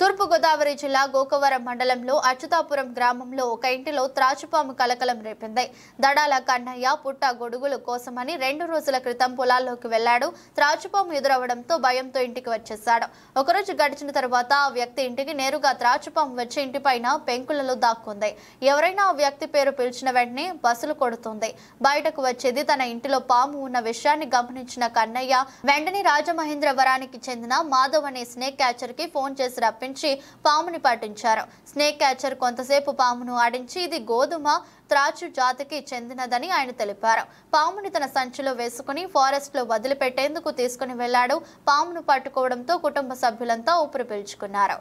తూర్పుగోదావరి జిల్లా గోకవరం మండలంలో అచ్యుతాపురం గ్రామంలో ఒక ఇంటిలో త్రాచుపాము కలకలం రేపింది. దడాల కన్నయ్య పుట్ట గొడుగులు కోసమని 2 రోజుల క్రితం పొలాల్లోకి వెళ్లాడు. త్రాచుపాము ఎదురవడంతో భయంతో ఇంటికి వచ్చేశాడు. ఒకరోజు గడిచిన తర్వాత ఆ వ్యక్తి ఇంటికి నేరుగా త్రాచుపాము వచ్చి ఇంటిపైన పెంకులలో దాక్కుంది. ఎవరైనా ఆ వ్యక్తి పేరు పిలిచిన వెంటనే బస్సులు కొడుతుంది. బయటకు వచ్చేది తన ఇంటిలో పాము ఉన్న విషయాన్ని గమనించిన కన్నయ్య వెంటనే రాజమహేంద్రవరానికి చెందిన మాధవ్ అనే స్నేక్ క్యాచర్ కి ఫోన్ చేసి పాముని పట్టించారు. స్నేక్ క్యాచర్ కొంతసేపు పామును ఆడించి ఇది గోధుమ త్రాచు జాతికి చెందినదని ఆయన తెలిపారు. పాముని తన సంచిలో వేసుకుని ఫారెస్ట్ లో వదిలిపెట్టేందుకు తీసుకుని వెళ్లాడు. పామును పట్టుకోవడంతో కుటుంబ సభ్యులంతా ఊపిరి పీల్చుకున్నారు.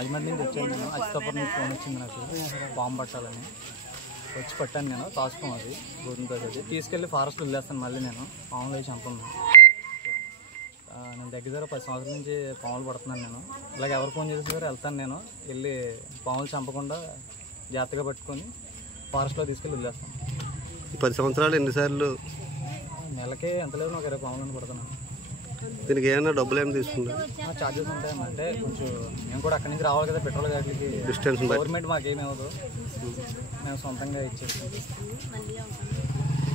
రాజమండ్రి నుంచి వచ్చాను నేను. అచ్యుతాపురం నుంచి ఫోన్ వచ్చింది నాకు పాము పట్టాలని. వచ్చి పట్టాను నేను. తాసుపాము అది గోధుమతో అది తీసుకెళ్ళి ఫారెస్ట్లో వదిలేస్తాను. మళ్ళీ నేను పాములు వేసి చంపున్నాను. నేను దగ్గర 10 సంవత్సరాల నుంచి పాములు పడుతున్నాను. నేను ఇలాగ ఎవరు ఫోన్ చేసిన సరే వెళ్తాను. నేను వెళ్ళి పాములు చంపకుండా జాగ్రత్తగా పట్టుకొని ఫారెస్ట్లో తీసుకెళ్ళి వదిలేస్తాను. 10 సంవత్సరాలు ఎన్నిసార్లు? నెలకి ఎంత లేదు, ఒక 20 పాములను పడుతున్నాను. దీనికి ఏమైనా డబ్బులు ఏమైనా తీసుకుంటారు? ఛార్జెస్ ఉంటాయన్న. అంటే కొంచెం మేము కూడా అక్కడి నుంచి రావాలి కదా, పెట్రోల్ గాడికి డిస్టెన్స్ గవర్నమెంట్ మాకేమీ అవ్వదు, మేము సొంతంగా ఇచ్చేస్తాం.